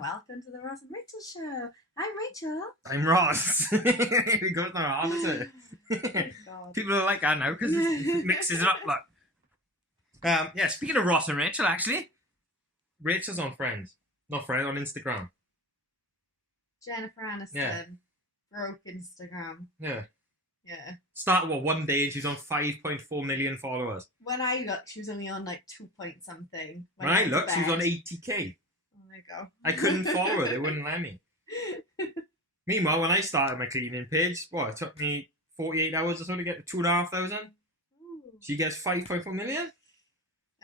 welcome to the Ross and Rachel show. I'm Rachel. I'm Ross. We got the opposite. People are like that now because it mixes it up. Like, yeah. Speaking of Ross and Rachel, actually, Rachel's on Friends, not Friends, on Instagram. Jennifer Aniston. Yeah. Broke Instagram. Yeah. Yeah. Started one day and she's on 5.4 million followers. When I looked, she was only on like 2 point something. When I looked, she was on 80k. Oh, there you go. I couldn't follow her; they wouldn't let me. Meanwhile, when I started my cleaning page, it took me 48 hours or so to get to 2,500. She gets 5.4 million.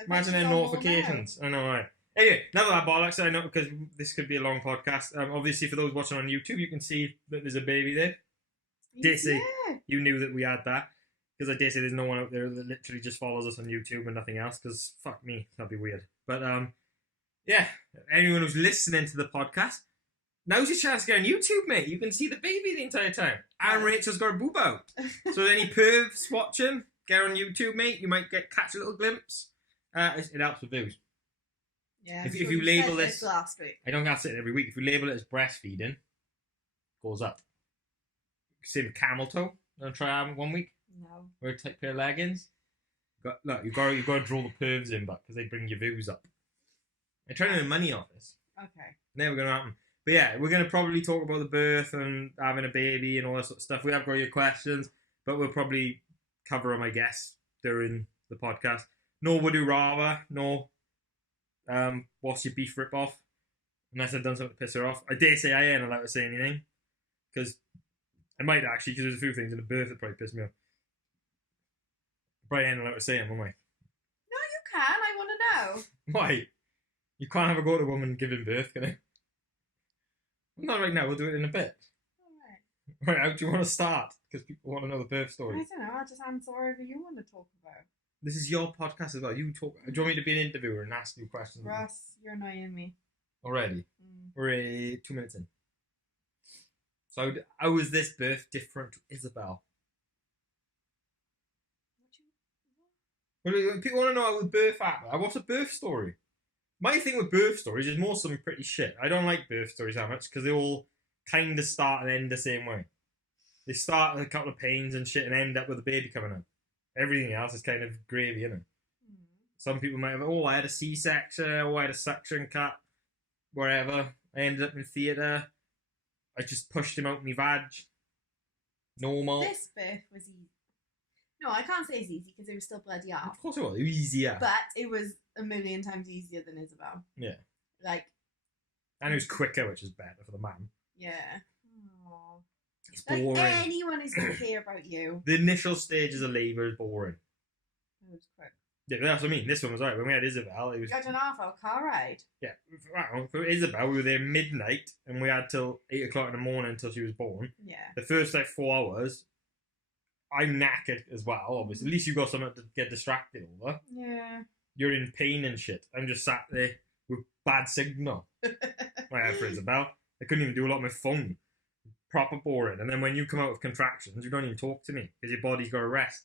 Imagine their notifications. I know, right? Anyway, none of that bollocks. I know because this could be a long podcast. Obviously, for those watching on YouTube, you can see that there's a baby there. Dare say you knew that we had that, because I dare say there's no one out there that literally just follows us on YouTube and nothing else, because fuck me, that'd be weird. But yeah, anyone who's listening to the podcast, now's your chance to get on YouTube, mate. You can see the baby the entire time. And Rachel's got a boob out. So any pervs watching, get on YouTube, mate. You might catch a little glimpse. It helps with views. Yeah. If you label this last week. I don't have to say it every week. If you label it as breastfeeding, it goes up. Same with camel toe. Wanna try that 1 week? No. Wear a tight pair of leggings. You've got to draw the pervs in, but because they bring your views up. I'm trying to earn money off this. Okay. Never going to happen. But yeah, we're going to probably talk about the birth and having a baby and all that sort of stuff. We have got your questions, but we'll probably cover them, I guess, during the podcast. No would you rather, no what's your beef rip off, unless I've done something to piss her off. I dare say I ain't allowed to say anything, because I might actually, because there's a few things in the birth that probably piss me off. I probably ain't allowed to say them, am I? No, you can. I want to know. Why? You can't have a go to a woman giving birth, can you? Not right now, we'll do it in a bit. Alright. Right, how do you want to start? Because people want to know the birth story. I don't know, I'll just answer whatever you want to talk about. This is your podcast as well. You talk. Do you want me to be an interviewer and ask you questions? Ross, you're annoying me. Already? We're 2 minutes in. So how is this birth different to Isabel? Well, people want to know how the birth happened. What's a birth story? My thing with birth stories is most of them pretty shit. I don't like birth stories that much because they all kind of start and end the same way. They start with a couple of pains and shit and end up with a baby coming out. Everything else is kind of gravy, isn't it? Some people might have, I had a C-section, I had a suction cut, wherever. I ended up in theatre. I just pushed him out my vag. Normal. This birth was easy. No, I can't say it's easy because it was still bloody hard. Of course it was. It was easier. But it was a million times easier than Isabel. Yeah. Like. And it was quicker, which is better for the man. Yeah. Aww. It's boring. Like anyone who's going to care about you. The initial stages of labour is boring. It was quick. Yeah, that's what I mean. This one was alright. When we had Isabel, it was... You got an half-hour car ride. Yeah. For Isabel, we were there midnight, and we had till 8 o'clock in the morning until she was born. Yeah. The first, 4 hours, I'm knackered as well, obviously. At least you've got something to get distracted over. Yeah. You're in pain and shit. I'm just sat there with bad signal. I had for Isabel. I couldn't even do a lot on my phone. Proper boring. And then when you come out with contractions, you don't even talk to me because your body's got to rest.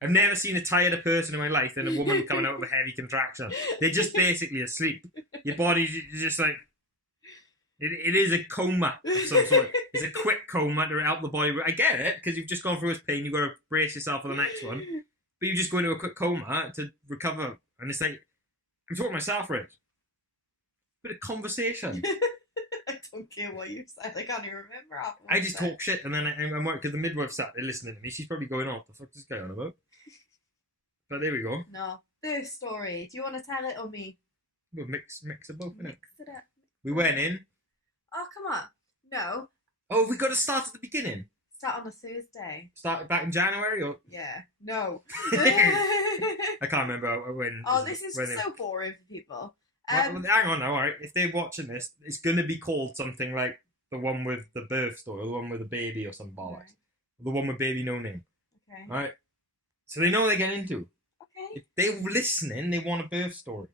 I've never seen a tireder person in my life than a woman coming out with a heavy contraction. They're just basically asleep. Your body's just like... It is a coma of some sort. It's a quick coma to help the body. I get it, because you've just gone through this pain. You've got to brace yourself for the next one. But you just go into a quick coma to recover. And it's like, I'm talking to myself, Rich. Bit of conversation. I don't care what you said. I can't even remember. I just talk shit, and then I'm worried because the midwife sat there listening to me. She's probably going, "Oh, what the fuck is this guy on about?" But there we go. No. Birth story. Do you want to tell it or me? We'll mix it both, innit? Mix it up. We went in. Oh, come on. No. Oh, we got to start at the beginning. Start on a Thursday. Started back in January, or? Yeah. No. I can't remember when. Oh, this is so boring for people. Well, hang on now, alright. If they're watching this, it's going to be called something like the one with the birth story, or the one with the baby, or some bollocks. Right. The one with baby no name. Okay. Alright. So they know what they're getting into. Okay. If they're listening, they want a birth story.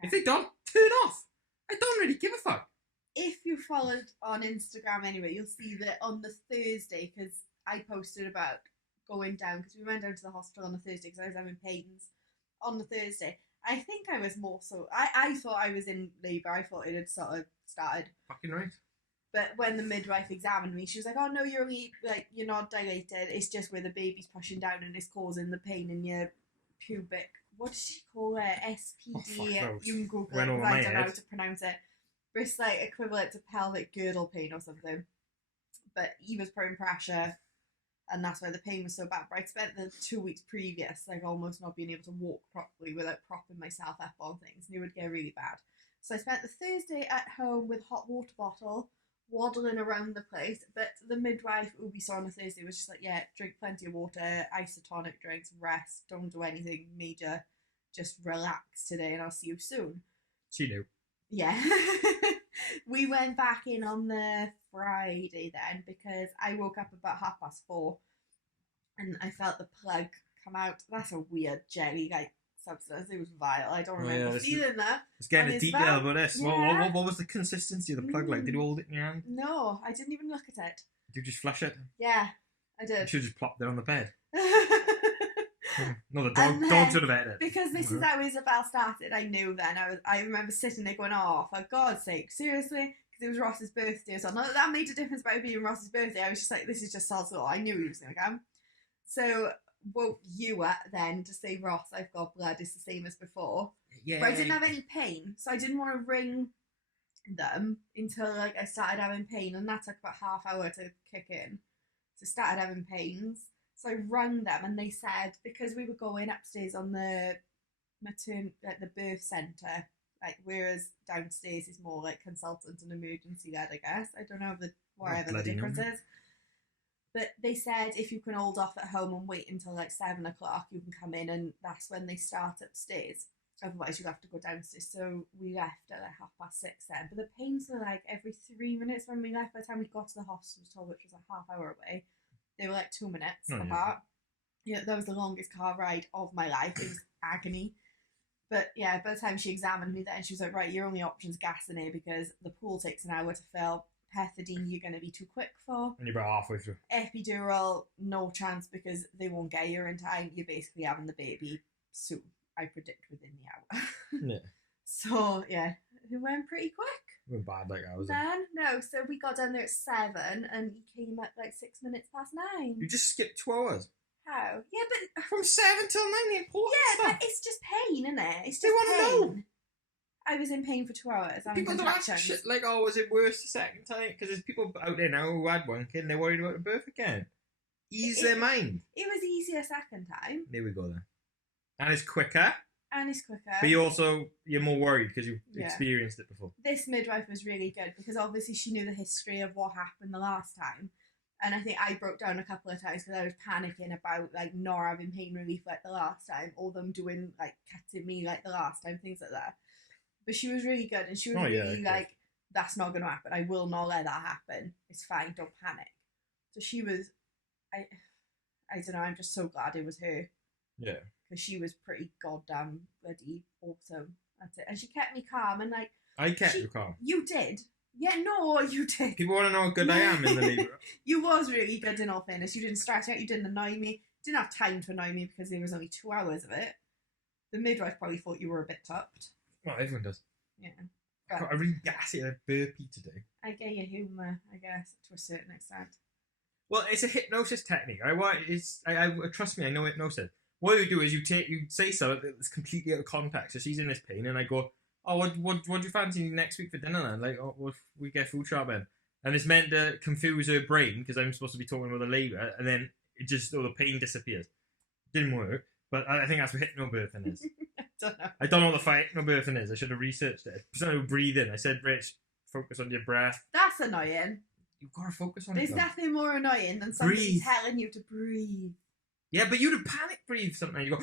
Okay. If they don't, turn off. I don't really give a fuck. If you followed on Instagram anyway, you'll see that on the Thursday, because I posted about going down, because we went down to the hospital on the Thursday because I was having pains on the Thursday. I think I was more so. I thought I was in labour. I thought it had sort of started. Fucking right. But when the midwife examined me, she was like, "Oh no, you're only like you're not dilated. It's just where the baby's pushing down and it's causing the pain in your pubic. What does she call it? SPD. knows. You can Google it Went over because I my don't know how head. to pronounce it. But it's like equivalent to pelvic girdle pain or something. But he was putting pressure, and that's why the pain was so bad. But I'd spent the 2 weeks previous like almost not being able to walk properly without propping myself up on things, and it would get really bad. So I spent the Thursday at home with a hot water bottle, waddling around the place. But the midwife who we saw on a Thursday was just like, yeah, drink plenty of water, isotonic drinks, rest, don't do anything major, just relax today, and I'll see you soon. She knew. Yeah. We went back in on the Friday then because I woke up about 4:30 and I felt the plug come out. That's a weird jelly like substance. It was vile. I don't remember feeling that. Let's get into detail about this. Yeah. What was the consistency of the plug like? Did you hold it in your hand? No, I didn't even look at it. Did you just flush it? Yeah, I You did. should have just plopped it on the bed. No, the dog should have ate it. Because this is how Isabel started. I knew then. I remember sitting there going, "Oh, for God's sake, seriously?" Because it was Ross's birthday, so not that that made a difference about it being Ross's birthday. I was just like, "This is just sod's law." I knew he was going to come. So woke you up then to say, "Ross, I've got blood. It's the same as before." Yeah. But I didn't have any pain, so I didn't want to ring them until like I started having pain, and that took about half hour to kick in. So I started having pains. So I rang them and they said, because we were going upstairs on the the birth centre, like whereas downstairs is more like consultant and emergency led, I guess. I don't know whatever the difference is. But they said if you can hold off at home and wait until like 7 o'clock, you can come in and that's when they start upstairs. Otherwise you have to go downstairs. So we left at like 6:30 then. But the pains were like every 3 minutes when we left. By the time we got to the hospital, which was a half hour away, they were like 2 minutes apart. Yeah, that was the longest car ride of my life. It was agony. But yeah, by the time she examined me then, she was like, right, your only option's gas in here because the pool takes an hour to fill. Pethidine, you're going to be too quick for. And you're about halfway through. Epidural, no chance because they won't get you in time. You're basically having the baby soon. I predict within the hour. Yeah. So yeah, it went pretty quick. It went bad like I was. Then no, so we got down there at 7 and he came at like 6 minutes past 9. You just skipped 2 hours. How? Yeah, but From 7 till 9, the important yeah, stuff. but it's just pain, isn't it? It's They just wanna pain. know. I was in pain for 2 hours. People don't ask shit like, oh, was it worse the second time? Because there's people out there now who had one kid and they're worried about the birth again. Ease their mind. It was easier second time. There we go then. And it's quicker. And it's quicker. But you're more worried because you've experienced it before. This midwife was really good because obviously she knew the history of what happened the last time. And I think I broke down a couple of times because I was panicking about like not having pain relief like the last time, or them doing like cutting me like the last time, things like that. But she was really good and she was really like, that's not going to happen. I will not let that happen. It's fine. Don't panic. So she was, I don't know. I'm just so glad it was her. Yeah. Because she was pretty goddamn bloody awesome. That's it. And she kept me calm and like. I kept you calm. You did. Yeah, no, you did. People want to know how good I am in the labour. You was really good in all fairness. You didn't stress out. You didn't annoy me. You didn't have time to annoy me because there was only 2 hours of it. The midwife probably thought you were a bit tupped. Well, everyone does. Yeah. I got a really gassy and a burpy today. I get your humour, I guess, to a certain extent. Well, it's a hypnosis technique. I trust me, I know hypnosis. What you do is you say something that's completely out of context. So she's in this pain, and I go, "Oh, what do you fancy next week for dinner then?" Like, "Oh, well, we get food shopping," and it's meant to confuse her brain because I'm supposed to be talking about the labour, and then the pain disappears. Didn't work, but I think that's what hypnobirthing is. I don't know what the hypnobirthing is. I should have researched it. Something breathing. I said, "Rich, focus on your breath." That's annoying. You've got to focus on it. There's nothing more annoying than somebody telling you to breathe. Yeah, but you'd panic breathe something. You go,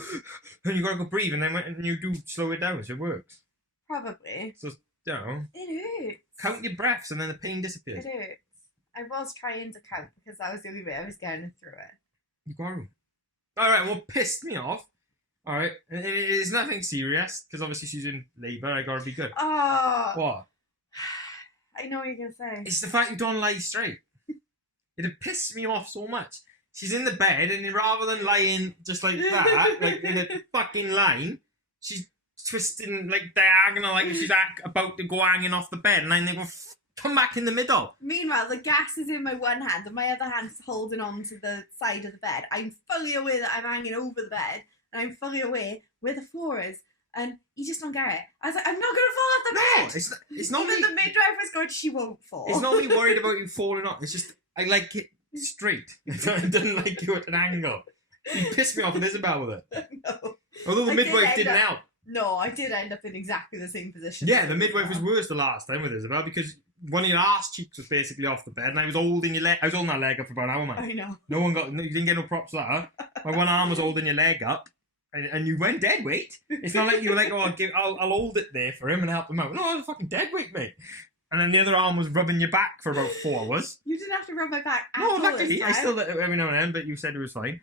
and you got to go breathe, and then when you do slow it down, so it works. Probably. So, you know. It hurts. Count your breaths, and then the pain disappears. It hurts. I was trying to count because that was the only way I was getting through it. You got to. Alright, what pissed me off, alright, it's nothing serious, because obviously she's in labour, I gotta be good. Oh! What? I know what you're going to say. It's the fact you don't lie straight. It pissed me off so much. She's in the bed, and rather than lying just like that, like in a fucking line, she's twisting like diagonal, like she's about to go hanging off the bed, and then they go come back in the middle. Meanwhile, the gas is in my one hand and my other hand's holding on to the side of the bed. I'm fully aware that I'm hanging over the bed, and I'm fully aware where the floor is. And you just don't get it. I was like, I'm not going to fall off the bed. It's not Even the midwife was going, she won't fall. It's not me worried about you falling off. It's just, I like it straight. I don't like you at an angle. You pissed me off with Isabel with it. No. Although the midwife didn't help. No, I did end up in exactly the same position. Yeah, the midwife was worse the last time with Isabel because one of your ass cheeks was basically off the bed, and I was holding your leg. I was holding that leg up for about an hour, man. I know. You didn't get no props for that. My one arm was holding your leg up. And you went dead weight. It's not like you were like, oh, I'll hold it there for him and help him out. No, I was fucking dead weight, mate. And then the other arm was rubbing your back for about 4 hours. You didn't have to rub my back at No, all. luckily, I still did it every now and then, but you said it was fine.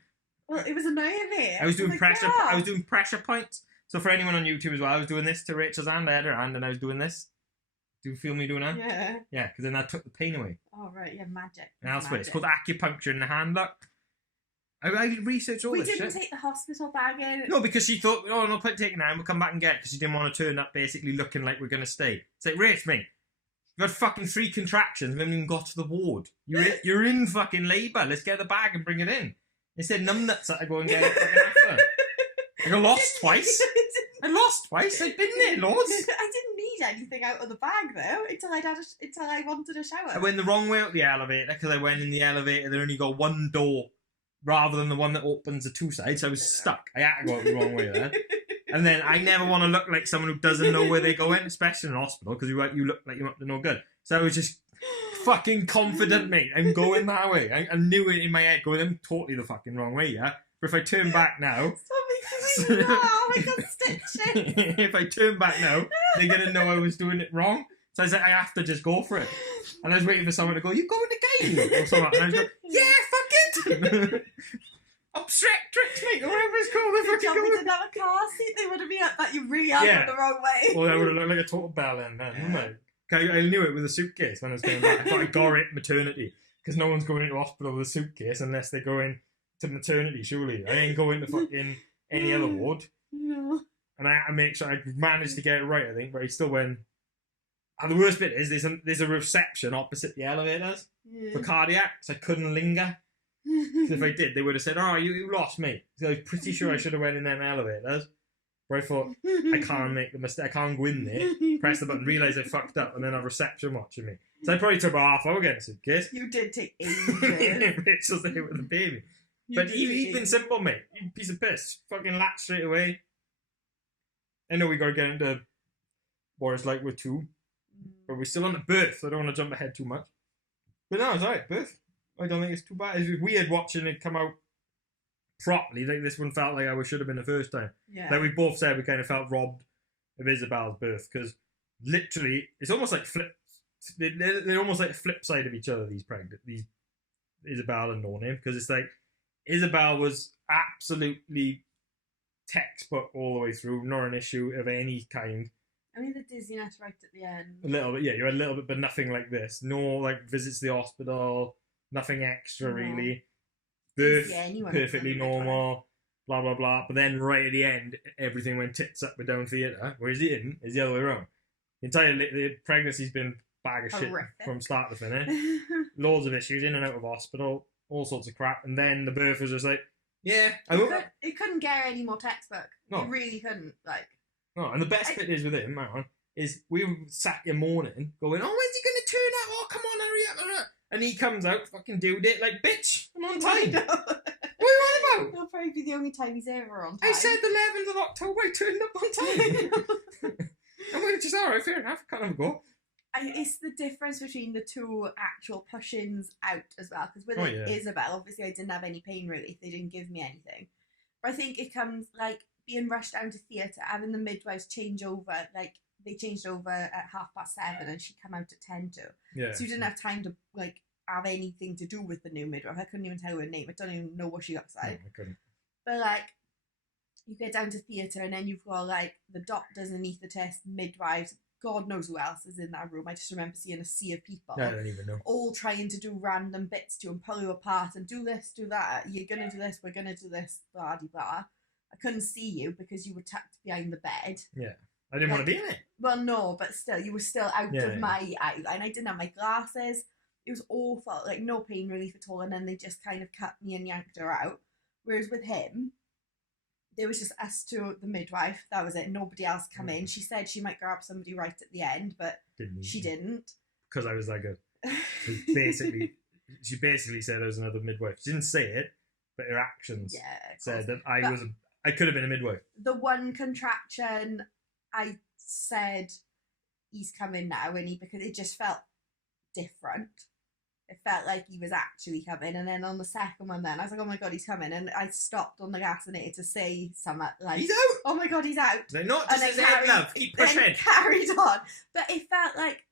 Well, it was annoying me. I was doing pressure. I was doing pressure points. So for anyone on YouTube as well, I was doing this to Rachel's hand. I had her hand, and I was doing this. Do you feel me doing that? Yeah. Yeah, because then that took the pain away. Oh right, yeah, magic. And elsewhere, it's called acupuncture in the hand. Look. I researched all this shit. We didn't take the hospital bag in. No, because she thought, oh, no point taking it now, we'll come back and get it, because she didn't want to turn up basically looking like we're going to stay. It's like, Rach, mate, you've had fucking 3 contractions and haven't even got to the ward. You're in fucking labour. Let's get the bag and bring it in. Instead, numbnuts had to go and get it fucking after. I got lost twice. I've been there, Lords. I didn't need anything out of the bag though until I wanted a shower. I went the wrong way out the elevator because I went in the elevator. They only got one door rather than the one that opens the 2 sides. So I was stuck. I had to go out the wrong way there. And then I never want to look like someone who doesn't know where they're going, especially in a hospital, because you look like you're up to no good. So I was just fucking confident, mate. I'm going that way. I knew it in my head, going, I'm totally the fucking wrong way, yeah? But if I turn back now... Stop making me laugh. I got stitches. If I turn back now, they're going to know I was doing it wrong. So I was like, I have to just go for it. And I was waiting for someone to go, you going again? Or something. And I was like, yeah, fuck it. Obstetrics, mate, or whatever it's called. If you didn't have a car seat, they would have been up that you really are going the wrong way. Well, I would have looked like a total bell then, wouldn't I? I knew it with a suitcase when I was going back. I thought I got it maternity. Because no one's going into hospital with a suitcase unless they're going to maternity, surely. I ain't going to fucking any other ward. No. And I make sure I managed to get it right, I think, but I still went. And the worst bit is there's a reception opposite the elevators for cardiac, so I couldn't linger. Because if I did, they would have said, oh, you lost me. So I was pretty sure I should have went in them elevators. But I thought, I can't make the mistake. I can't go in there, press the button, realise I fucked up, and then have reception watching me. So I probably took about half hour getting a suitcase. You did take ages. Rachel's there with the baby. But he's been simple, mate. Piece of piss. Fucking latch straight away. I know we got to get into what it's like with 2. But we're still on the birth, so I don't want to jump ahead too much. But no, it's alright, birth. I don't think it's too bad. It's weird watching it come out properly. Like this one felt like I should have been the first time. Yeah. Like we both said, we kind of felt robbed of Isabel's birth because literally it's almost like they're almost like the flip side of each other. These Isabel and No Name, because it's like Isabel was absolutely textbook all the way through, not an issue of any kind. I mean, the dizziness right at the end. A little bit, yeah. You had a little bit, but nothing like this. No, like visits to the hospital. Nothing extra, really. Birth, perfectly normal. Blah, blah, blah. But then right at the end, everything went tits up with down theatre. Whereas it didn't. It's the other way around. The pregnancy's been bag of shit from start to finish. Loads of issues, in and out of hospital. All sorts of crap. And then the birth was just like, yeah. It couldn't get any more textbook. No. It really couldn't. No, and the best bit is with him, man, is we sat here morning going, oh, when's he going to turn up? Oh, come on, hurry up. And he comes out, fucking dude it, like, bitch, I'm on time. What are you on about? That'll probably be the only time he's ever on time. I said the 11th of October, I turned up on time. And we're just, alright, fair enough, can't have a go. It's the difference between the 2 actual pushings out as well. Because with Isabel, obviously I didn't have any pain relief. They didn't give me anything. But I think it comes, like, being rushed down to theatre, having the midwives change over, like, they changed over at 7:30 and she come out at 10 to. Yeah. So you didn't have time to, like, have anything to do with the new midwife. I couldn't even tell her name. I don't even know what she looks like. No, I couldn't. But, like, you get down to theatre and then you've got, like, the doctors, anaesthetist, midwives, God knows who else is in that room. I just remember seeing a sea of people. I don't even know. All trying to do random bits to you and pull you apart and do this, do that. You're going to do this, we're going to do this, blah, blah, blah. I couldn't see you because you were tucked behind the bed. Yeah. I didn't want to be in it. Well, no, but still, you were still out of my eye line. I didn't have my glasses. It was awful. Like, no pain relief at all. And then they just kind of cut me and yanked her out. Whereas with him, there was just us two, the midwife. That was it. Nobody else come in. She said she might grab somebody right at the end, but she didn't. Because I was that good. She basically said I was another midwife. She didn't say it, but her actions said that I could have been a midwife. The one contraction, I said, he's coming now, and because it just felt different. It felt like he was actually coming, and then on the second one, then I was like, "Oh my god, he's coming!" And I stopped on the gasometer to say something like, "He's out! Oh my god, he's out!" They're not just as they love. Keep pushing. Carried on, but it felt like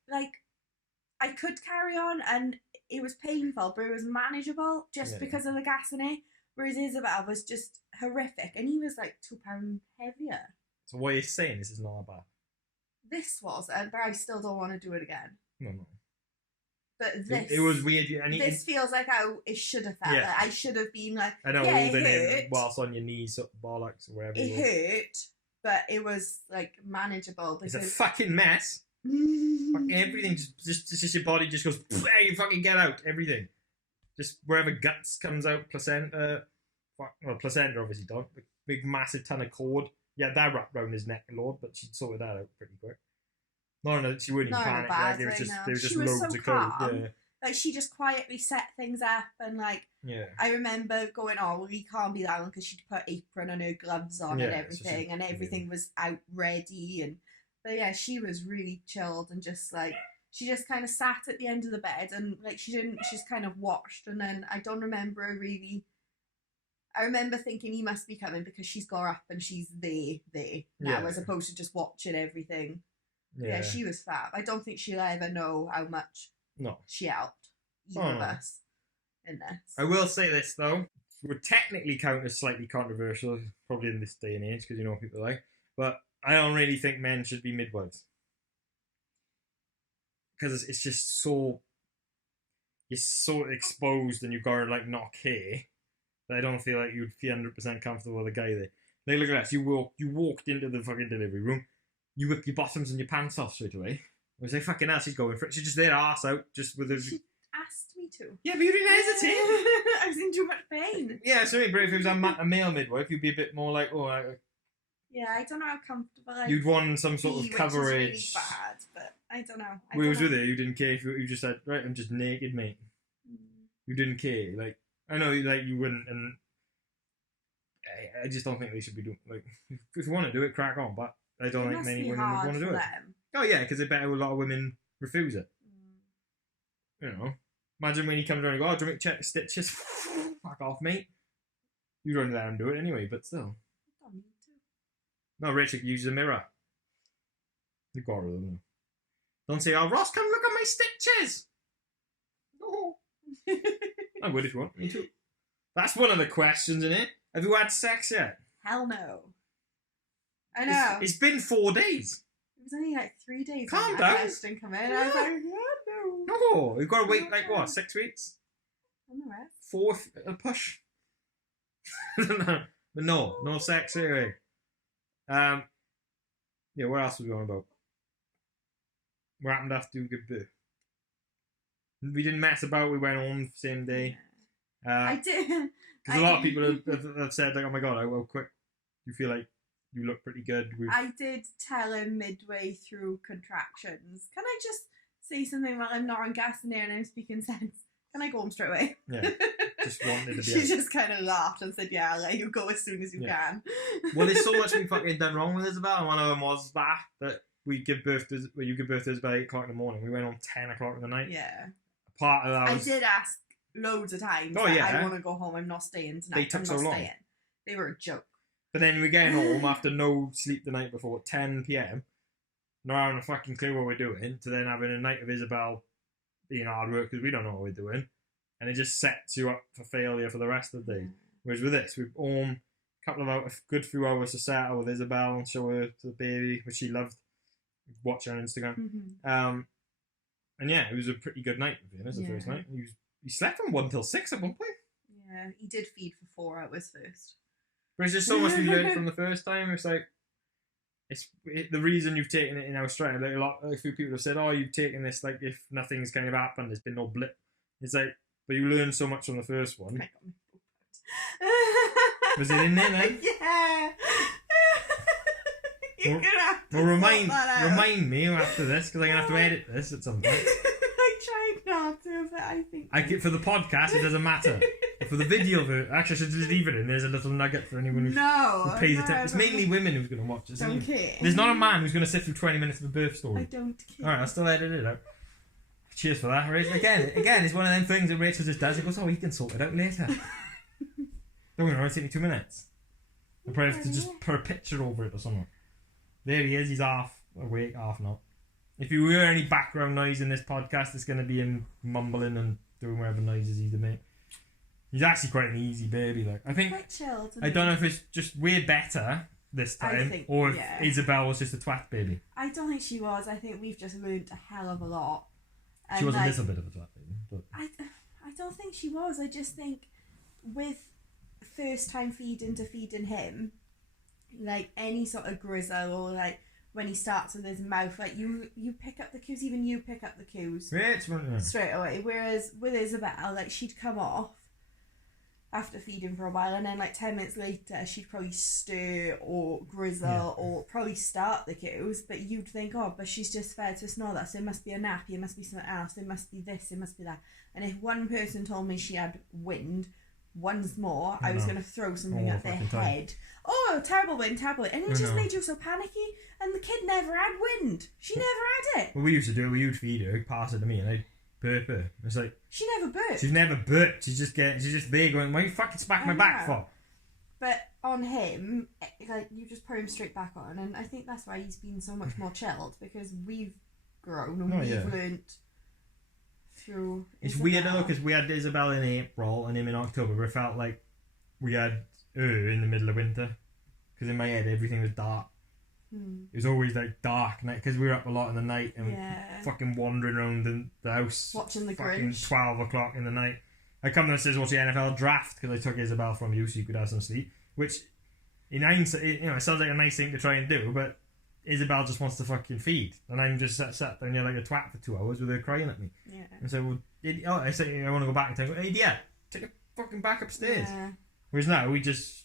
I could carry on, and it was painful, but it was manageable just because of the gasoline. Whereas Isabel was just horrific, and he was like 2 pounds heavier. So what you're saying, this is not bad. This wasn't, but I still don't want to do it again. No. But this... It was weird. This feels like how it should have felt. Like I should have been like... I know, holding it whilst on your knees, up bollocks, or wherever. It hurt, but it was, like, manageable. Because... It's a fucking mess. Fucking everything, just your body just goes, you fucking get out, everything. Just wherever guts comes out, placenta... Well, placenta obviously don't. Big, massive ton of cord. Yeah, that wrapped around his neck, Lord, but she sorted that out pretty quick. No, she wouldn't even panic. Like, there was just loads of code. Yeah. Like, she just quietly set things up, and like, I remember going, oh, well, he can't be that one, because she'd put apron and her gloves on and everything, and everything was out ready. But yeah, she was really chilled and just like, she just kind of sat at the end of the bed, and like, she just kind of watched, and then I don't remember her really. I remember thinking he must be coming because she's got up and she's there now, as opposed to just watching everything. Yeah, she was fab. I don't think she'll ever know how much she helped either of us in this. I will say this, though. Would technically count as slightly controversial, probably in this day and age, because you know what people like. But I don't really think men should be midwives. Because it's just so... You're so exposed and you've got to, like, not care. I don't feel like you'd feel 100% comfortable with a guy there. Like, look at this. You walked into the fucking delivery room. You whipped your bottoms and your pants off straight away. I was like, fucking hell, she's going for it. She's just there, arse out, just with her... She asked me to. Yeah, but you didn't hesitate. I was in too much pain. Yeah, so if it was a male midwife, you'd be a bit more like, yeah, I don't know how comfortable I'd you'd want some sort of coverage. Which is really bad, but I don't know. We was with her, you didn't care if you just said, right, I'm just naked, mate. You didn't care, like... I know, like, you wouldn't, and I just don't think they should be doing, like, if you want to do it, crack on, but I don't think many women would want to do it. Oh, yeah, because I bet a lot of women refuse it. You know, imagine when he comes around and goes, oh, do you want me to check the stitches? Fuck off, mate. You don't let him do it anyway, but still. I don't need to. No, Rachel uses a mirror. You've got to, don't say, oh, Ross, come look at my stitches. No. I would if you want me to. That's one of the questions, isn't it? Have you had sex yet? Hell no. I know. It's been 4 days. It was only like 3 days. Calm down. I didn't come in. Yeah. I was like, no. No, you've got to wait like what, 6 weeks? I'm the rest. 4th, a push. No sex anyway. Yeah, what else was we on about? What happened after you give birth? We didn't mess about. We went on the same day. I did. Because a lot of people have said, like, oh my god, how quick you feel like you look pretty good. I did tell him midway through contractions, can I just say something while I'm not on gas in there and I'm speaking sense? Can I go home straight away? Yeah, just wanted to be She just kind of laughed and said, yeah, I'll let you go as soon as you can. Well, there's so much we fucking done wrong with Isabel, and one of them was that you give birth to Isabel 8 o'clock in the morning. We went on 10 o'clock in the night. Yeah. Part of that I did ask loads of times. Oh, yeah. I want to go home. I'm not staying tonight. They took so long. They were a joke. But then we're getting home after no sleep the night before, 10 p.m. Not having a fucking clue what we're doing, to then having a night of Isabel being hard work because we don't know what we're doing. And it just sets you up for failure for the rest of the day. Whereas with this, we're home, a good few hours to settle with Isabel and show her to the baby, which she loved. Watch her on Instagram. Mm-hmm. And yeah, it was a pretty good night, to be honest, the first night. He slept from 1 till 6 at one point. Yeah, he did feed for 4 hours first. But it's just so much we learned from the first time. It's like, the reason you've taken it in Australia, like a few people have said, oh, you've taken this like if nothing's kind of happened, there's been no blip. It's like, but you learned so much from the first one. Was it in there then? Yeah. You're gonna have to remind me after this, because I'm gonna have to edit this at some point. I tried not to, but I think for the podcast it doesn't matter. For the video of it, actually I should just leave it in. There's a little nugget for anyone who pays attention. It's mainly women who's going to watch this. Don't care. There's not a man who's going to sit through 20 minutes of a birth story. I don't care. Alright, I'll still edit it out. Cheers for that, Rachel. Again, it's one of them things that Rachel just does. It goes, oh, he can sort it out later. Don't worry, it'll take me 2 minutes. I'll probably have to just put a picture over it or something. There he is, he's half awake, half not. If you hear any background noise in this podcast, it's going to be him mumbling and doing whatever noises he's doing. He's actually quite an easy baby, like. I think, quite chilled. I don't know if it's just way better this time, or if Isabel was just a twat baby. I don't think she was. I think we've just learnt a hell of a lot. And she was a little bit of a twat baby. But I don't think she was. I just think with first time feeding him, like any sort of grizzle or like when he starts with his mouth, like you pick up the cues, even you pick up the cues straight away. Whereas with Isabel, like she'd come off after feeding for a while, and then like 10 minutes later she'd probably stir or grizzle or probably start the cues, but you'd think, oh, but she's just fed to snore, so it must be a nappy, it must be something else, it must be this, it must be that. And if one person told me she had wind once more, I was going to throw something at their head. Oh, terrible wind, and it just made you so panicky, and the kid never had wind. She never had it. What we used to do, we would feed her, pass it to me, and I'd burp her. It's like, she never burped. She's never burped. She's just there going, why are you fucking smack my back for? But on him, like, you just put him straight back on, and I think that's why he's been so much more chilled, because we've grown and we've learnt through. It's weird though, because we had Isabel in April and him in October, but it felt like we had her in the middle of winter, because in my head everything was dark. It was always like dark night, because we were up a lot in the night and fucking wandering around the house watching the fucking Grinch. 12 o'clock in the night. I come downstairs to watch the NFL draft because I took Isabel from you so you could have some sleep, which in hindsight, it sounds like a nice thing to try and do, but Isabel just wants to fucking feed, and I'm just sat down there like a twat for 2 hours with her crying at me. And so, I say I want to go back and take idiot, take her fucking back upstairs. Whereas now we just,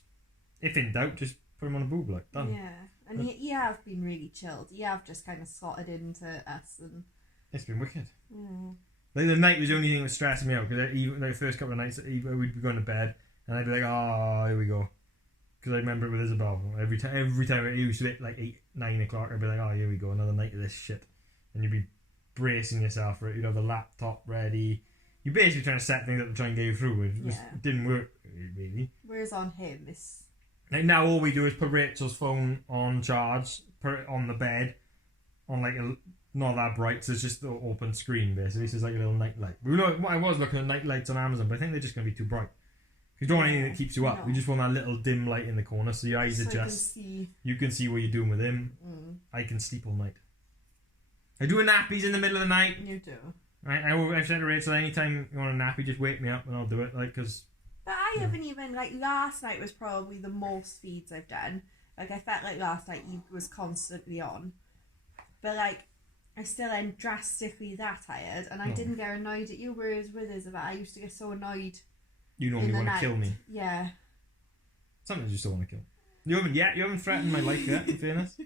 if in doubt, just put him on a boob, like, done. And you have been really chilled. You have just kind of slotted into us, and it's been wicked. Like the night was the only thing that was stressing me out, because even like the first couple of nights we'd be going to bed and I'd be like, oh, here we go, because I remember it with Isabel. Every time it used to be like 8-9 o'clock, I'd be like, oh, here we go, another night of this shit, and you'd be bracing yourself for it. You'd have the laptop ready. You're basically trying to set things up to try and get you through. It didn't work really. Whereas on him, it's like now all we do is put Rachel's phone on charge, put it on the bed, on like not that bright, so it's just the open screen basically. So it's like a little night light. I was looking at night lights on Amazon, but I think they're just going to be too bright. You don't want anything that keeps you up. You just want that little dim light in the corner, so your eyes adjust. You can see what you're doing with him. I can sleep all night. I do a nappies in the middle of the night. You do. Right? I've said to Rachel, anytime you want a nappy, just wake me up and I'll do it. Like, because. But I haven't even, like, last night was probably the most feeds I've done. Like, I felt like last night he was constantly on. But, like, I still am drastically that tired, and I didn't get annoyed at you, whereas with Isabel, I used to get so annoyed. You normally want to kill me. Yeah. Sometimes you still want to kill. You haven't threatened my life yet, in fairness.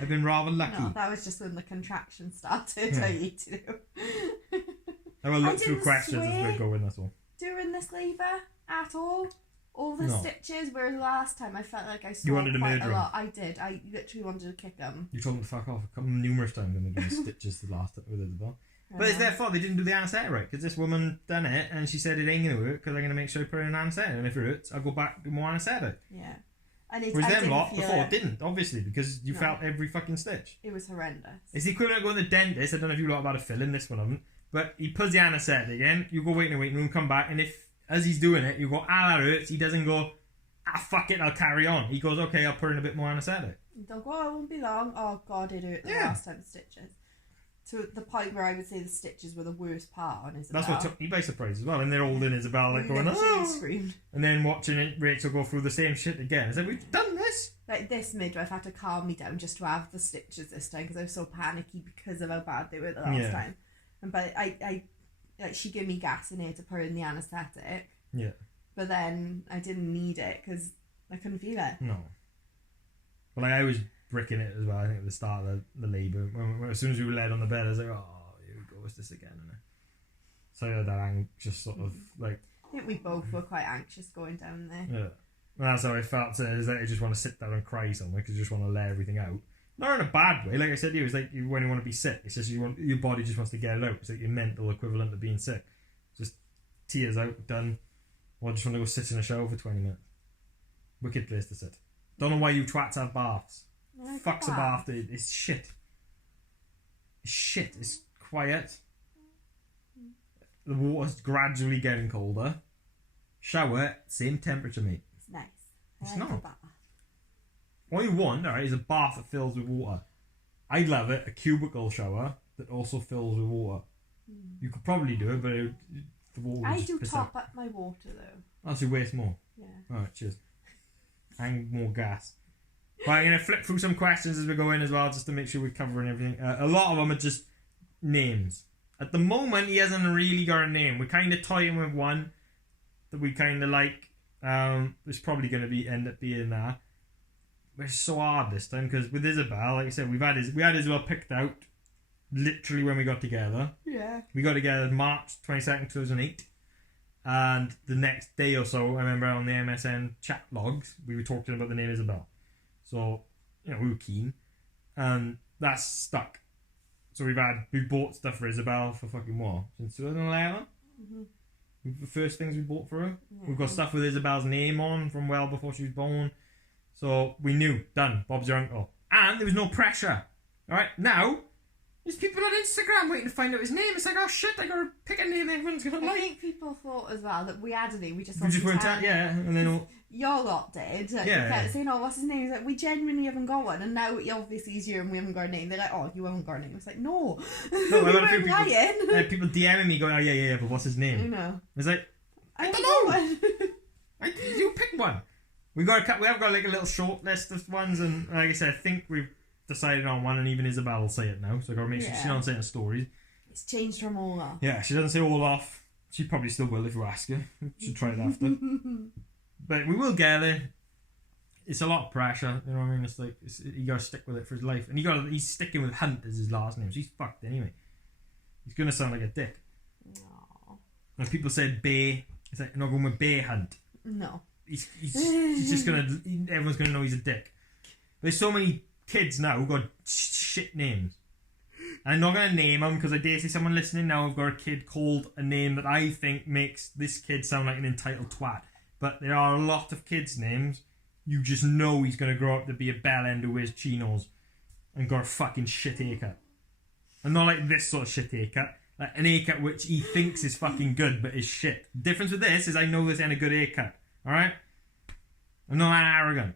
I've been rather lucky. No, that was just when the contraction started, I need to. I will look through questions as we go in, that's all. During this labour at all the stitches, whereas last time I felt like I saw quite a lot. I did. I literally wanted to kick them. You told them to fuck off numerous times when they did stitches the last time with Isabel. But it's their fault they didn't do the anaesthetic right, because this woman done it and she said it ain't going to work because I'm going to make sure I put her in anaesthetic, and if it hurts I'll go back to more anaesthetic. Yeah. Whereas them lot before didn't, obviously, because you felt every fucking stitch. It was horrendous. It's the equivalent of going to the dentist. I don't know if you lot have had a fill-in, this one haven't, but he puts the anaesthetic in, you go wait in the waiting room, come back, and if, as he's doing it, you go, that hurts, he doesn't go, fuck it, I'll carry on. He goes, okay, I'll put in a bit more anaesthetic. Don't go, it won't be long. Oh god, it hurt the last time stitches. to the point where I would say the stitches were the worst part on Isabel. That's what took me by surprise as well. And they're holding Isabel like going, oh! Screamed. And then watching Rachel go through the same shit again. It's like, we've done this. Like, this midwife had to calm me down just to have the stitches this time because I was so panicky because of how bad they were the last time. But I like, she gave me gas in here to put in the anaesthetic. Yeah. But then I didn't need it because I couldn't feel it. No. But like, I was bricking it as well, I think, at the start of the labour. As soon as we were laid on the bed, I was like, oh, here we go, it's this again. So I had that anxious sort of, like... I think we both were quite anxious going down there. Yeah. And that's how I felt, is that I just want to sit down and cry somewhere because you just want to let everything out. Not in a bad way, like I said to you, it's like when you want to be sick, it's just your body just wants to get it out. It's like your mental equivalent of being sick. Just tears out, done. Or I just want to go sit in a shower for 20 minutes. Wicked place to sit. Don't know why you twats have baths. Fuck's a bath, dude. It's shit. It's shit. It's quiet. The water's gradually getting colder. Shower, same temperature, mate. It's nice. It's not. What you want, alright, is a bath that fills with water. I'd love it, a cubicle shower that also fills with water. You could probably do it, but the water would I just do piss top out. up my water though. Oh, so you waste more. Yeah. Alright, cheers. And more gas. Right, I'm going to flip through some questions as we go in as well, just to make sure we're covering everything. A lot of them are just names. At the moment, he hasn't really got a name. We're kind of toying with one that we kind of like. It's probably going to end up being that. But it's so hard this time, because with Isabel, like I said, we had Isabel picked out literally when we got together. Yeah. We got together March 22nd, 2008. And the next day or so, I remember on the MSN chat logs, we were talking about the name Isabel. So, you know, we were keen. And that's stuck. So we bought stuff for Isabel for fucking what? Since 2011? Mm-hmm. The first things we bought for her. Yeah. We've got stuff with Isabel's name on from well before she was born. So we knew, done, Bob's your uncle. And there was no pressure. Alright, now, there's people on Instagram waiting to find out his name. It's like, oh shit, I gotta pick a name everyone's gonna like. I think people thought as well that we had a name, we just weren't out, yeah, and then your lot did. Like, yeah. You kept saying, oh, what's his name? He's like, we genuinely haven't got one, and now obviously he's here and we haven't got a name. They're like, oh, you haven't got a name. It's like, no. No, we a lot of weren't lying. people DMing me going, oh yeah, but what's his name? I know. It's like, I don't know. You pick one. We have got like a little short list of ones, and like I said, I think we've decided on one, and even Isabel will say it now, so I gotta make sure she don't say it in stories. It's changed from Olaf. Yeah, she doesn't say Olaf. She probably still will if you ask her. She'll try it after. But we will get it. It's a lot of pressure, you know what I mean? It's like, you gotta stick with it for his life. And he's sticking with Hunt as his last name, so he's fucked anyway. He's gonna sound like a dick. No. When people said Bay, it's like, you're not going with Bay Hunt. No. He's just gonna, everyone's gonna know he's a dick. There's so many kids now who've got shit names. And I'm not gonna name them because I dare say someone listening now have got a kid called a name that I think makes this kid sound like an entitled twat. But there are a lot of kids' names you just know he's gonna grow up to be a bellend who wears chinos and got a fucking shit haircut. And not like this sort of shit haircut. Like an haircut which he thinks is fucking good but is shit. The difference with this is I know this ain't a good haircut. Alright? I'm not that arrogant.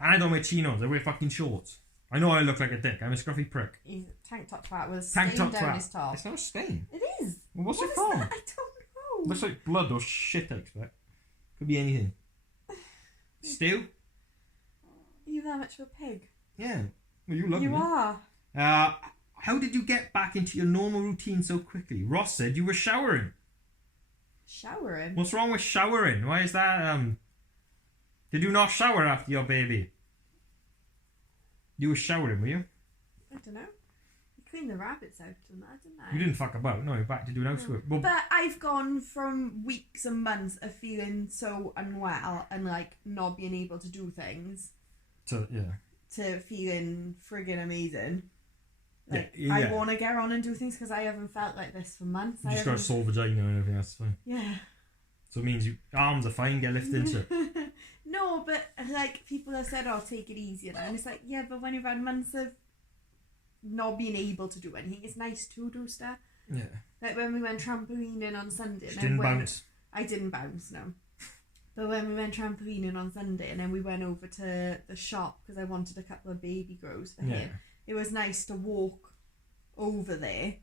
And I don't wear chinos, I wear fucking shorts. I know I look like a dick, I'm a scruffy prick. He's a tank top twat with a stain down his top. It's not a stain. It is. Well, what's what it from? That? I don't know. Looks like blood or shit, I expect. Could be anything. Still? Are you that much of a pig? Yeah. Well, you love You me. are. How did you get back into your normal routine so quickly? Ross said you were showering. Showering? What's wrong with showering? Why is that, Did you not shower after your baby? You were showering, were you? I don't know. You cleaned the rabbits out and that, didn't I? You didn't fuck about. No, you're back to doing housework. Well, but I've gone from weeks and months of feeling so unwell and like not being able to do things to feeling friggin' amazing. Like, yeah. I want to get on and do things because I haven't felt like this for months. You just got a sore vagina and everything, that's fine. Yeah. So it means your arms are fine, get lifted, so. No, but like people have said, "Oh, take it easy," and it's like, yeah, but when you've had months of not being able to do anything, it's nice to do stuff. Yeah. Like when we went trampolining on Sunday. She didn't bounce. I didn't bounce, no. But when we went trampolining on Sunday, and then we went over to the shop because I wanted a couple of baby grows for him. It was nice to walk over there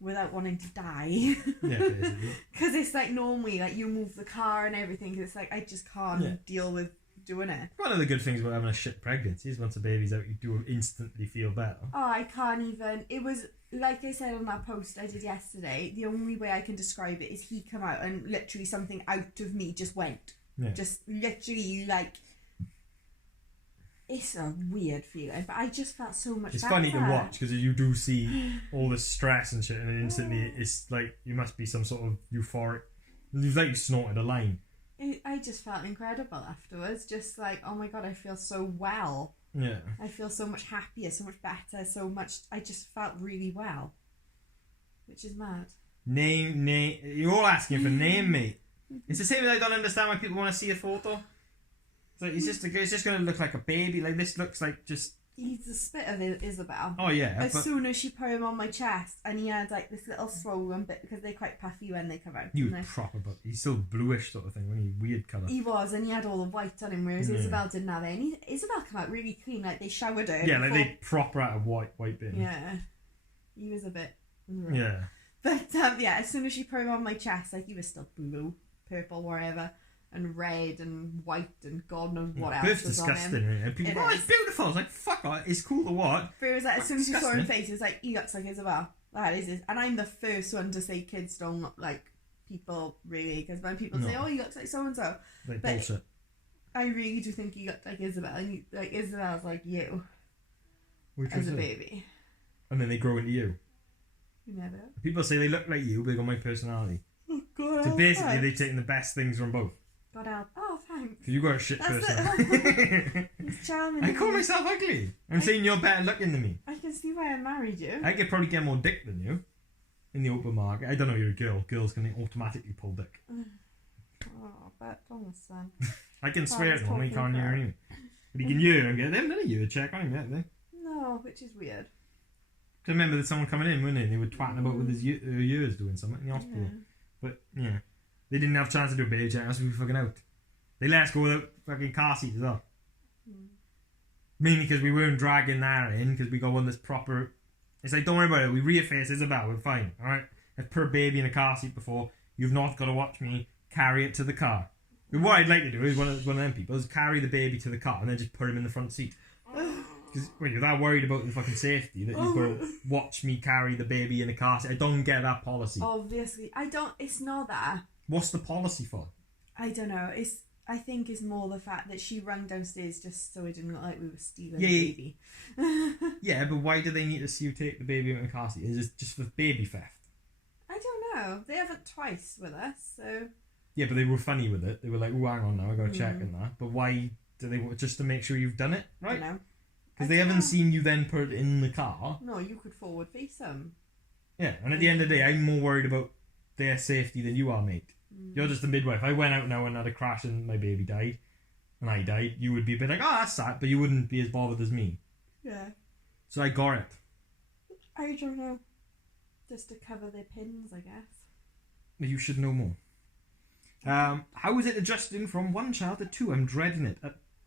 without wanting to die. Yeah, basically. Because it's like normally like you move the car and everything. Cause it's like I just can't deal with doing it. One of the good things about having a shit pregnancy is once the baby's out, you do instantly feel better. Oh, I can't even. It was like I said on that post I did yesterday. The only way I can describe it is he come out and literally something out of me just went. Yeah. Just literally like. It's a weird feeling, but I just felt so much It's better. funny to watch because you do see all the stress and shit, and then instantly it's like you must be some sort of euphoric. It's like you snorted a line. I just felt incredible afterwards. Just like, oh my god, I feel so well. Yeah. I feel so much happier, so much better, so much. I just felt really well, which is mad. Name. You're all asking for name, mate. It's the same as I don't understand why people want to see a photo. It's like it's just gonna look like a baby. Like this looks like just. He's a spit of Isabel. Oh yeah. As soon as she put him on my chest, and he had like this little swollen bit because they're quite puffy when they come out. You proper, but he's still bluish sort of thing. When he weird colour. He was, and he had all the white on him, whereas Isabel didn't have any. Isabel came out really clean, like they showered her. Yeah, like they proper out of white bin. Yeah, he was a bit. Yeah. But yeah, as soon as she put him on my chest, like he was still blue, purple, whatever. And red and white and God knows what else Both was disgusting, on him. And people, it's beautiful. I was like, fuck it, it's cool to what? But it was like, as soon as you saw her face, it was like, he looks like Isabel. That is it. And I'm the first one to say kids don't look like people, really. Because when people say, oh, he looks like so-and-so. Like bullshit. I really do think he looked like Isabel. And like Isabel's like you. Which as a baby. And then they grow into you. You never know. People say they look like you, but they got my personality. Oh, God, so basically, they've taken the best things from both. God help. Oh, thanks. Because you got a shit personality. He's charming. I call myself ugly. I'm saying you're better looking than me. I can see why I married you. I could probably get more dick than you. In the open market. I don't know, you're a girl. Girls can automatically pull dick. Oh, but listen. I can swear it normally, can't hear anyway. But you can hear and get them, didn't you? Check on him yet, they? No, which is weird. I remember there's someone coming in, weren't they? They were twatting about with his ears doing something in the hospital. Yeah. But, yeah. They didn't have a chance to do a baby check, that's we were fucking out. They let us go without fucking car seats as well. Mainly because we weren't dragging that in, because we got one that's proper... It's like, don't worry about it, we reface Isabel, we're fine, alright? I've put a baby in a car seat before, you've not got to watch me carry it to the car. But what I'd like to do is, one of them people, is carry the baby to the car and then just put him in the front seat. Because you're that worried about the fucking safety that you've got to watch me carry the baby in a car seat. I don't get that policy. Obviously. It's not that. What's the policy for? I don't know. I think it's more the fact that she ran downstairs just so it didn't look like we were stealing the baby. Yeah, but why do they need to see you take the baby out in a car seat? Is it just for baby theft? I don't know. They haven't twice with us, so... Yeah, but they were funny with it. They were like, oh, hang on now, I got to check on that. But why do they... Just to make sure you've done it, right? No. Because they haven't seen you then put it in the car. No, you could forward face them. Yeah, and at the end of the day, I'm more worried about their safety than you are, mate. You're just a midwife. I went out now and had a crash and my baby died. And I died. You would be a bit like, oh, that's sad. But you wouldn't be as bothered as me. Yeah. So I got it. I don't know. Just to cover their pins, I guess. But you should know more. How is it adjusting from one child to two? I'm dreading it.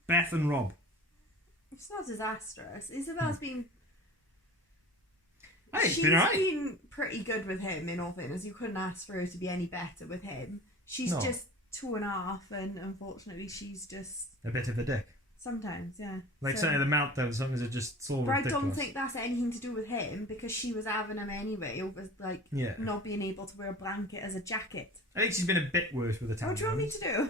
Beth and Rob. It's not disastrous. Isabel's been... She's been pretty good with him, in all fairness. You couldn't ask for her to be any better with him. She's just 2.5, and unfortunately she's just... A bit of a dick. Sometimes, yeah. Like certainly the meltdown, sometimes are just so ridiculous. But I don't think that's anything to do with him, because she was having him anyway, over not being able to wear a blanket as a jacket. I think she's been a bit worse with the time. What do you want me to do?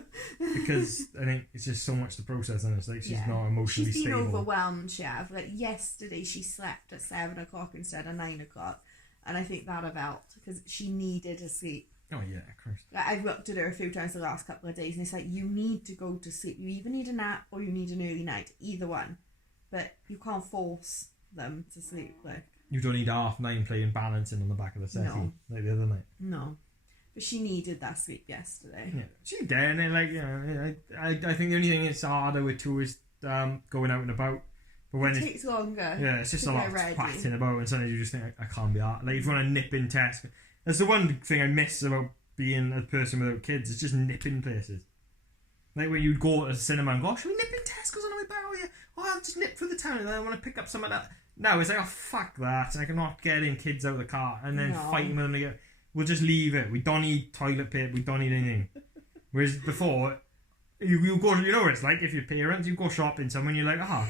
Because I think it's just so much to process, and it's like she's not emotionally stable. She's been overwhelmed, she have. Like yesterday she slept at 7 o'clock instead of 9 o'clock, and I think that have helped, because she needed to sleep. Oh yeah, of course. Like, I've looked at her a few times the last couple of days, and it's like, you need to go to sleep. You either need a nap or you need an early night. Either one. But you can't force them to sleep. Like, you don't need 9:30 playing balancing on the back of the settee like the other night. No. But she needed that sleep yesterday. Yeah, she did, and I think the only thing that's harder with two is going out and about. But when it takes longer. Yeah, it's just a lot of twatting about, and sometimes you just think, I can't be that. Like if you want to nip in Tesco, that's the one thing I miss about being a person without kids. It's just nipping places. Like when you'd go to the cinema and go, should we nip in Tesco's on the way back? Oh, I'll just nip through the town and then I want to pick up some of that No, it's like, oh, fuck that. I cannot get in kids out of the car and then No. fighting with them again. We'll just leave it. We don't need toilet paper. We don't need anything. Whereas before, you go, you know what it's like if you're parents, you go shopping somewhere and you're like,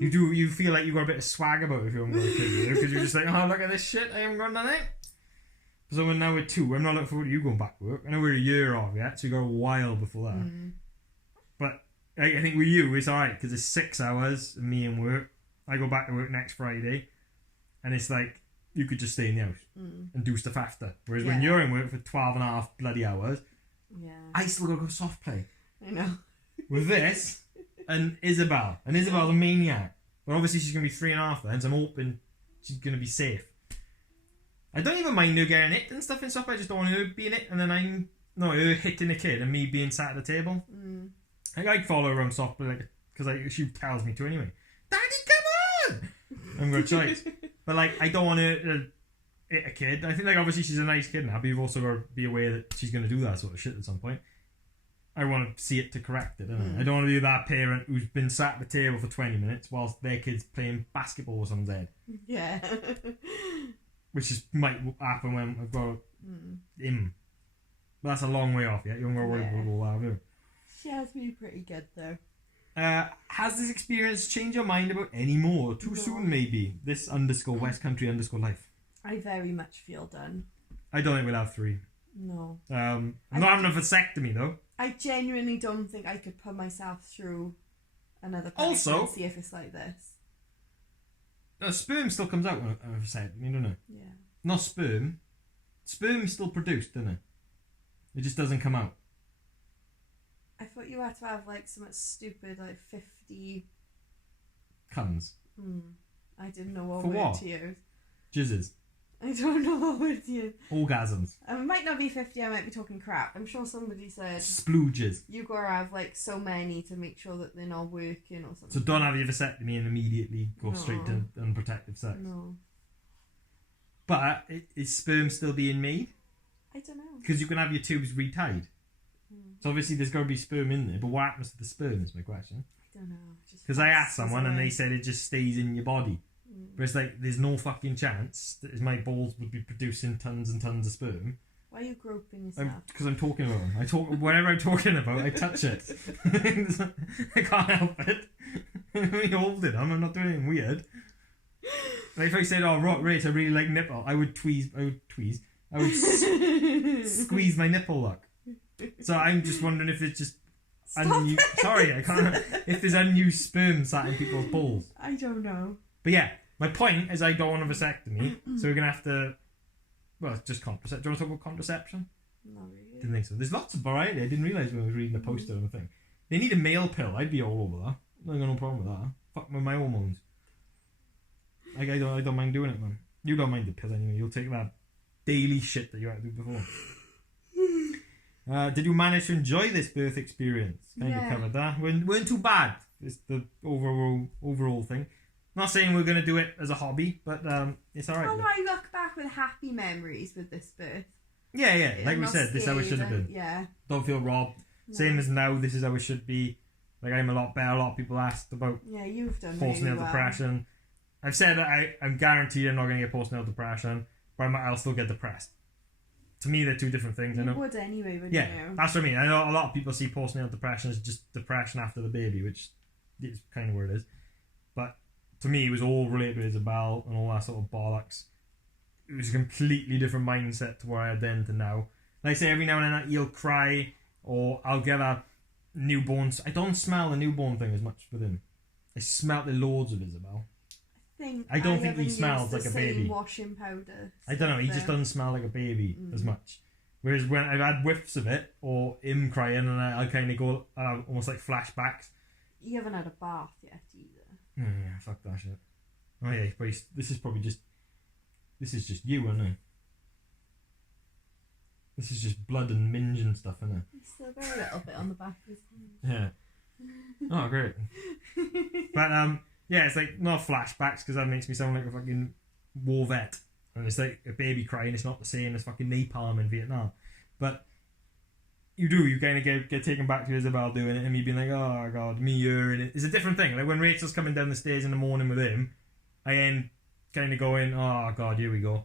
you feel like you've got a bit of swag about it if you haven't got a kid, because you're just like, oh, look at this shit, I haven't got nothing. So when now we're 2, I'm not looking forward to you going back to work. I know we're a year off yet, so you got a while before that. But I think with you, it's alright, because it's 6 hours of me and work. I go back to work next Friday, and it's like, you could just stay in the house and do stuff after. Whereas when you're in work for 12 and a half bloody hours, I still got to go soft play. I know. With this, and Isabel. And Isabel's a maniac. But obviously she's going to be 3.5 then, so I'm hoping she's going to be safe. I don't even mind her getting hit and stuff. I just don't want her being hit, and then her hitting a kid and me being sat at the table. I'd follow her around soft play, because she tells me to anyway. Daddy, come on! I'm going to try. But I don't want her to hit a kid. I think obviously she's a nice kid now, but you've also got to be aware that she's going to do that sort of shit at some point. I want to see it to correct it, don't I? I don't want to be that parent who's been sat at the table for 20 minutes whilst their kid's playing basketball with someone's head. Yeah. Which might happen when I've got him. But that's a long way off yet. You haven't got to worry about all that, have you? She has been pretty good though. Has this experience changed your mind about any more? Too soon, maybe. This _West Country _life. I very much feel done. I don't think we'll have 3. No. I'm not having a vasectomy though. I genuinely don't think I could put myself through another pregnancy Also, if it's like this. Sperm still comes out when a vasectomy, don't it? Yeah. Not sperm. Sperm's still produced, doesn't it? It just doesn't come out. I thought you had to have something stupid 50. Comes. I didn't know what For word what? to use. Jizzes. I don't know what word to use. Orgasms. It might not be 50, I might be talking crap. I'm sure somebody said Splooges. you gotta have so many to make sure that they're not working or something. So don't have your vasectomy and immediately go straight to unprotected sex. No. But is sperm still being made? I don't know. Because you can have your tubes retied. So obviously there's got to be sperm in there. But what happens to the sperm is my question. I don't know. Because I asked someone and they said it just stays in your body. But it's there's no fucking chance that my balls would be producing tons and tons of sperm. Why are you groping yourself? Because I'm talking about them. Whatever I'm talking about, I touch it. I can't help it. I'm only holding them. I'm not doing anything weird. If I said, "Oh, Rach, I really like nipple," I would squeeze my nipple look. So I'm just wondering if it's just sorry, I can't. If there's unused sperm sat in people's balls. I don't know. But yeah, my point is I don't want a vasectomy, so we're gonna have to. Well, it's just contraception. Do you want to talk about contraception? Not really. Didn't think so. There's lots of variety. I didn't realise when I was reading the poster and the thing. They need a male pill. I'd be all over that. I got no problem with that. Fuck with my hormones. I don't mind doing it, man. You don't mind the pill anyway. You'll take that daily shit that you had to do before. Did you manage to enjoy this birth experience? Kind of covered that. Weren't too bad. It's the overall thing. Not saying we're going to do it as a hobby, but it's alright. Oh no, I look back with happy memories with this birth. Yeah. Like we said, this is how it should have been. Yeah. Don't feel robbed. No. Same as now, this is how it should be. I'm a lot better. A lot of people asked about you've done postnatal really well. depression. I've said that I'm guaranteed I'm not going to get postnatal depression, but I'll still get depressed. To me, they're two different things. You would anyway, wouldn't you? That's what I mean. I know a lot of people see postnatal depression as just depression after the baby, which is kind of where it is. But to me, it was all related to Isabel and all that sort of bollocks. It was a completely different mindset to where I had then to now. Like I say, every now and then he'll cry, or I'll get a newborn. I don't smell the newborn thing as much with him. I smelt the loads of Isabel. I don't think he smells like a baby. Washing powder. I don't know. He just doesn't smell like a baby as much. Whereas when I've had whiffs of it, or him crying, and I kind of go almost like flashbacks. You haven't had a bath yet either. Yeah, fuck that shit. Oh yeah, but this is just you, isn't it? This is just blood and minge and stuff, isn't it? He's still got a little bit on the back of his head. Yeah. Oh, great. But yeah, it's not flashbacks, because that makes me sound like a fucking war vet. And it's like a baby crying. It's not the same as fucking napalm in Vietnam. But you do. You kind of get taken back to Isabel doing it, and me being like, oh god, me hearing it. It's a different thing. Like when Rachel's coming down the stairs in the morning with him, I end kind of going, oh god, here we go.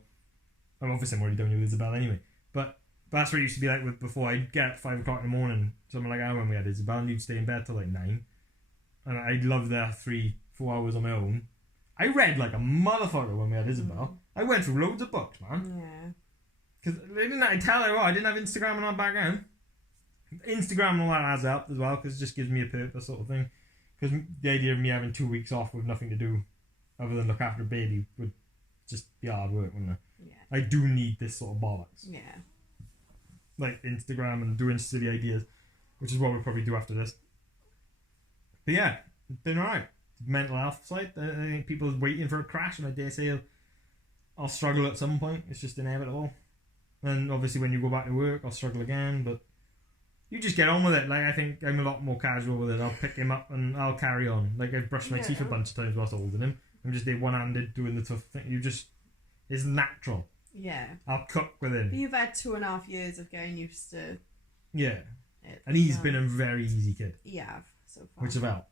I'm obviously already done with Isabel anyway, but that's what it used to be like with before. I'd get at 5 o'clock in the morning, something like that when we had Isabel, and you'd stay in bed till like 9, and I'd love that 3-4 hours on my own. I read like a motherfucker when we had Isabel. I went through loads of books, man. Yeah. Because I tell her, I didn't have Instagram and all back then. Instagram and all that has helped as well, because it just gives me a purpose sort of thing. Because the idea of me having 2 weeks off with nothing to do other than look after a baby would just be hard work, wouldn't it? Yeah. I do need this sort of bollocks. Yeah. Like Instagram and doing silly ideas, which is what we'll probably do after this. But yeah, it's been alright. Mental health side, I think people are waiting for a crash, and I dare say I'll struggle at some point. It's just inevitable. And obviously when you go back to work, I'll struggle again, but you just get on with it. Like, I think I'm a lot more casual with it. I'll pick him up and I'll carry on. Like, I've brushed my teeth a bunch of times whilst holding him. I'm just there one-handed doing the tough thing. It's natural. Yeah. I'll cook with him. You've had 2.5 years of getting used to Yeah. it. And he's been a very easy kid. Yeah, so far. Which have helped.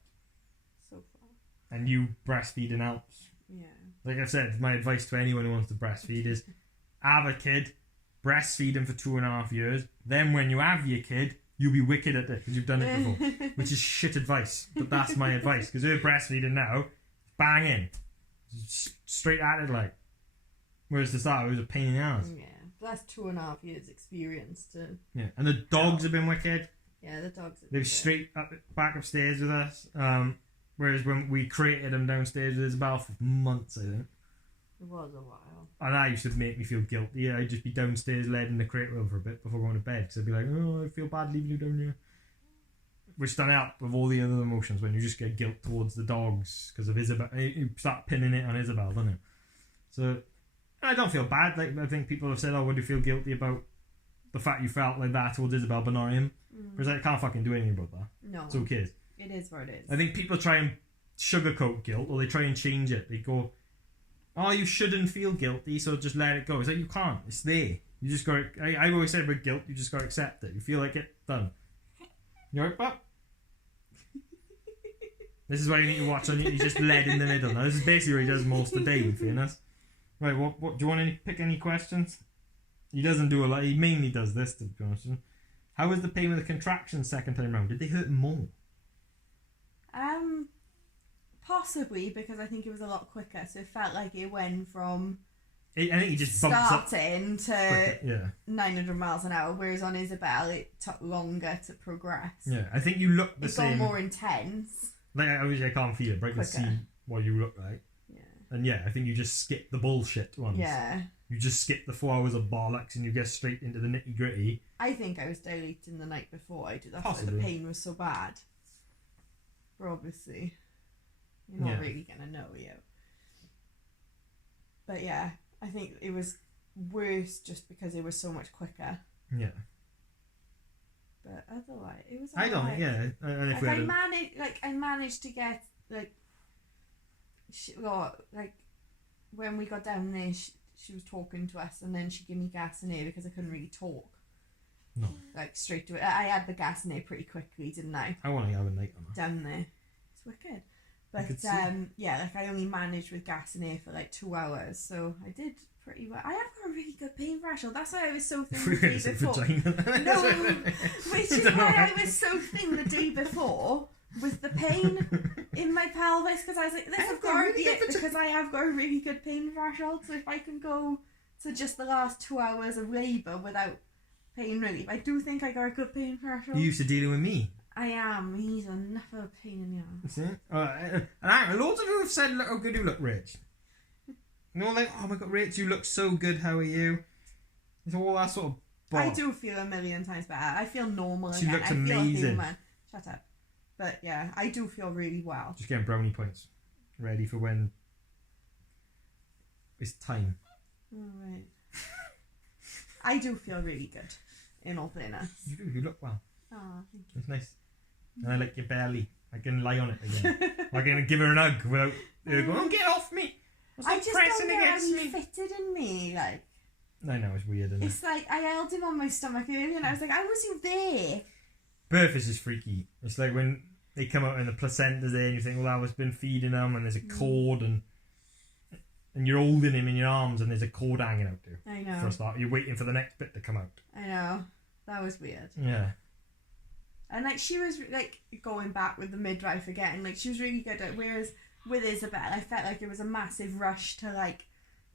So far. And you breastfeeding helps. Yeah. Like I said, my advice to anyone who wants to breastfeed is have a kid, breastfeed him for 2.5 years. Then when you have your kid, you'll be wicked at it because you've done it before. Which is shit advice, but that's my advice. Because her breastfeeding now, banging, straight at it like. Whereas the start, it was a pain in the ass. Yeah, that's 2.5 years experience to. Yeah, and the dogs have been wicked. Yeah, the dogs. They've straight back upstairs with us. Whereas when we created them downstairs with Isabel for months, I think. It was a while. And that used to make me feel guilty. Yeah, I'd just be downstairs led in the crate room for a bit before going to bed. Because I'd be like, oh, I feel bad leaving you down here. Which done out with all the other emotions when you just get guilt towards the dogs because of Isabel. You start pinning it on Isabel, don't you? So I don't feel bad. Like, I think people have said, oh, would you feel guilty about the fact you felt like that towards Isabel but not him? Whereas I can't fucking do anything about that. No. So who cares? It is what it is. I think people try and sugarcoat guilt, or they try and change it. They go, oh, you shouldn't feel guilty, so just let it go. It's like, you can't. It's there. You just got to... I've always said with guilt, you just got to accept it. You feel like it, done. You alright, pup? This is why you need to watch on. He's just led in the middle. Now, this is basically what he does most of the day, in fairness. Right, what do you want to pick any questions? He doesn't do a lot. He mainly does this, to be honest. How was the pain with the contractions second time round? Did they hurt more? Possibly, because I think it was a lot quicker. So it felt like it went from I think he just bumps up starting to quicker. 900 miles an hour, whereas on Isabel it took longer to progress. Yeah, I think you look the same. It got more intense. Like, obviously I can't feel it, but I can see what you look like. Yeah. And yeah, I think you just skip the bullshit ones. Yeah. You just skip the 4 hours of bollocks and you get straight into the nitty gritty. I think I was dilating the night before I did that. Possibly. The pain was so bad. But obviously, you're not really going to know yet. But yeah, I think it was worse just because it was so much quicker. Yeah. But otherwise, it was. I don't. Yeah. And if I managed to get when we got down there, she was talking to us, and then she gave me gas in air because I couldn't really talk. No. Like straight to it. I had the gas in air pretty quickly, didn't I? I want to have a night on that. Down there. It's wicked. But yeah, like I only managed with gas in air for like 2 hours, so I did pretty well. I have got a really good pain threshold. That's why I was so thin the day before. No, which is why I was so thin the day before with the pain in my pelvis, because I was like, this has got to be it, because I have got a really good pain threshold. So if I can go to just the last 2 hours of labour without pain relief, I do think I got a good pain threshold. You used to dealing with me. I am. He's enough of a pain in the ass. See? And loads of you have said, look how good you look, Rich. You know, like, oh my god, Rich, you look so good, how are you? It's all that sort of I do feel a million times better. I feel normal again. She looks amazing. I feel human. Shut up. But yeah, I do feel really well. Just getting brownie points. Ready for when it's time. Alright. I do feel really good, in all fairness. You do, you look well. Oh, thank you. It's nice. And I like your belly. I can lie on it again. I can give her an hug without her going, oh, get off me. I just don't get any fitted in me. Like, I know, it's weird, isn't it? It's like, I held him on my stomach earlier and I was like, how was you there? Birth is just freaky. It's like when they come out and the placenta's there and you think, well, that was been feeding them, and there's a cord, and you're holding him in your arms and there's a cord hanging out there. I know. For a start. You're waiting for the next bit to come out. I know. That was weird. Yeah. And like, she was like, going back with the midwife again, like, she was really good at, whereas with Isabel, I felt like it was a massive rush to like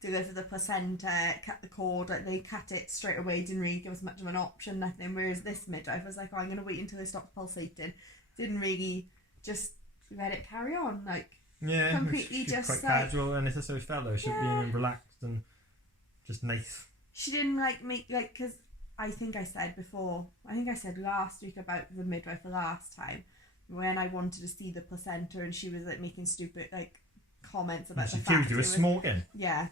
deliver the placenta, cut the cord, like they cut it straight away, didn't really give us much of an option, nothing. Whereas this midwife was like, oh, I'm going to wait until it stops pulsating. Didn't really just let it carry on, like, yeah, completely just quite like, casual, and it's a social fellow, should be relaxed and just nice. She didn't like make, like, because I think I said last week about the midwife last time, when I wanted to see the placenta and she was like making stupid like comments about the fact she accused you of smoking. Yeah.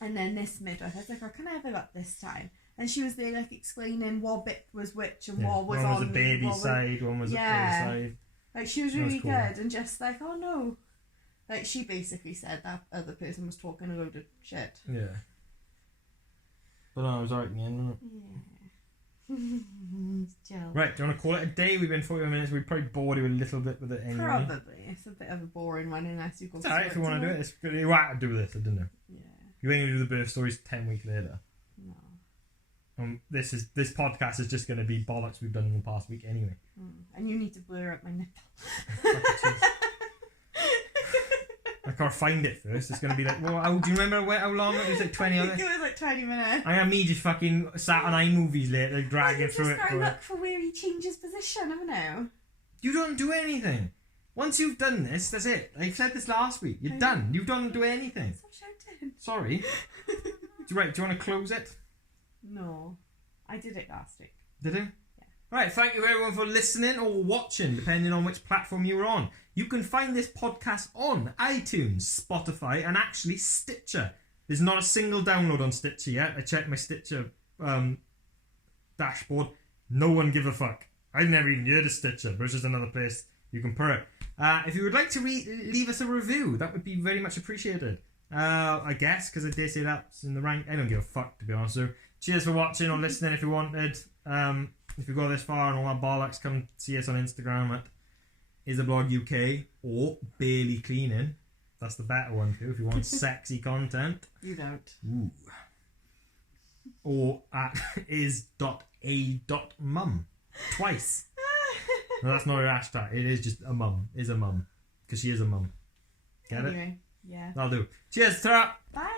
And then this midwife, I was like, oh, can I have it up this time? And she was there like explaining what bit was which and what was one on. One was a baby side, one was a player side. Like, she was really cool. good, and just like, oh no. Like, she basically said that other person was talking a load of shit. Yeah. But no, I was right in the end, wasn't it? Right, do you want to call it a day? We've been 41 minutes. We probably bored you a little bit with it anyway. Probably. It's a bit of a boring one unless you go to alright if you want to do it. It's good. You had to do this, I didn't know. Yeah. You ain't going to do the birth stories 10 weeks later. No. This podcast is just going to be bollocks we've done in the past week anyway. And you need to blur up my nipple. I can't find it first. It's going to be like, well, do you remember how long it was? Like 20 I think it was like 20 minutes. I am me just fucking sat on iMovies later, dragging through it. Just gotta look for where he changes position, haven't you? You don't do anything. Once you've done this, that's it. I said this last week. You're done. You don't do anything. Stop shouting. Sorry. Right, do you want to close it? No. I did it last week. Did you? Yeah. Right, thank you everyone for listening or watching, depending on which platform you're on. You can find this podcast on iTunes, Spotify, and actually Stitcher. There's not a single download on Stitcher yet. I checked my Stitcher dashboard. No one give a fuck. I've never even heard of Stitcher, but it's just another place you can put it. If you would like to leave us a review, that would be very much appreciated. I guess, because I dare say that's in the rank. I don't give a fuck, to be honest. So, cheers for watching or listening if you wanted. If you go this far and all that bollocks, come see us on Instagram at is.a.mum or barely cleaning. That's the better one too if you want sexy content. You don't. Ooh. Or at is.a.mum twice. No, that's not her hashtag. It is just a mum. Is a mum. Because she is a mum. Get it? Yeah. That'll do. Cheers. Ta-ra. Bye.